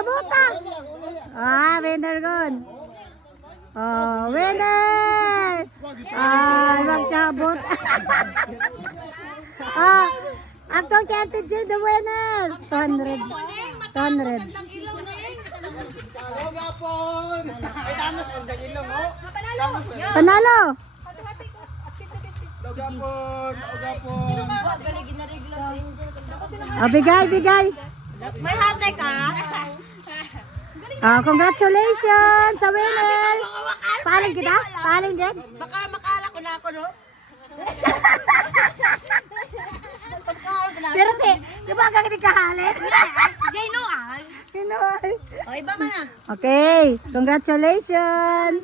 Kabutang. Ah, winner gon. Oh, winner. Ah, magkabot. Ah, ang tong Kente J, the winner. 200. 200. Panalo. Ah, bigay, bigay. May hate ka? Ah, congratulations sa winner. Paling kita? Paling din? Baka makala ko na ako, no? Pero di ba hanggang hindi kahalit? Gay no, ay. Pinoy. O, iba man na. Okay, congratulations.